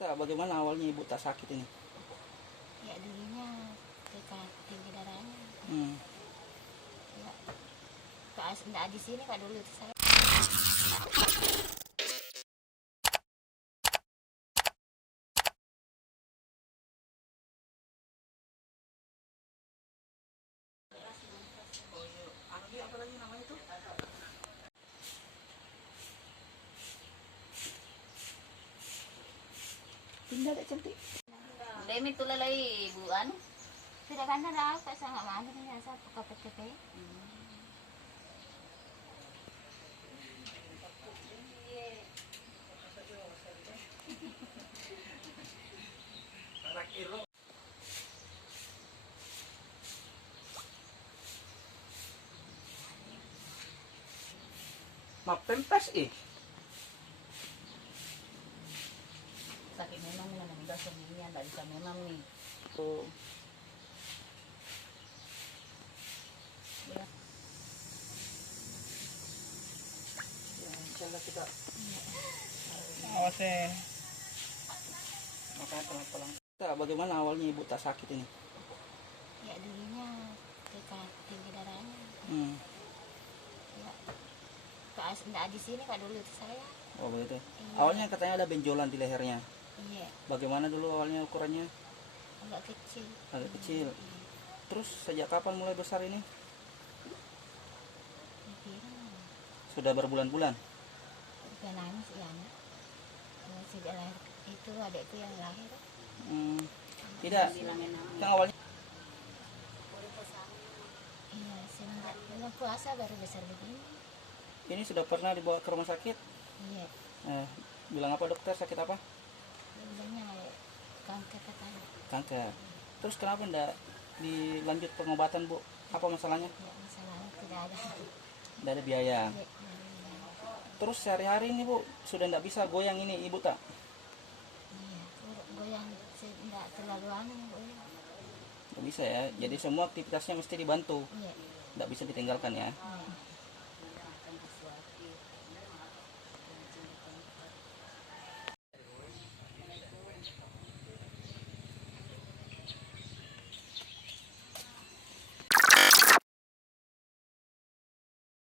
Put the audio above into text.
Bagaimana awalnya ibu tak sakit ini? Ya dulunya tinggi darahnya. Ya, nggak di sini kak dulu itu saya. Apa lagi namanya tuh? Tinggal deh cantik. Demi tu lalai ibu anu. Tidak kan ada apa saya nggak mau nih saya buka PTP. Mapempes Sakit memang nih namanya semuanya nggak bisa memang nih. Oh. Ya. Ya, insyaallah kita. Awas Makanya pelan-pelan. Bagaimana awalnya ibu tak sakit ini? Ya dulunya tinggi darahnya. Ya, nggak di sini kak dulu itu saya. Oh begitu. Iya. Awalnya katanya ada benjolan di lehernya. Iya. Bagaimana dulu awalnya ukurannya? Agak kecil. Agak kecil. Iya. Terus sejak kapan mulai besar ini? Sudah berbulan-bulan. Udah nangis ya anak. Sudah lahir itu adikku yang lahir. Tidak. Yang awalnya. Iya, semenjak bulan puasa baru besar begini. Ini sudah pernah dibawa ke rumah sakit? Iya. Bilang apa dokter, sakit apa? Bilangnya kanker katanya. Kanker. Terus kenapa enggak dilanjut pengobatan bu? Apa masalahnya? Ya, masalahnya tidak ada. Tidak ada biaya. Ya, Terus sehari-hari ini bu sudah enggak bisa goyang ini ibu tak? iya, goyang tidak terlalu anu goyang. Nggak bisa ya. Jadi semua aktivitasnya mesti dibantu. Iya. Nggak bisa ditinggalkan ya. Iya.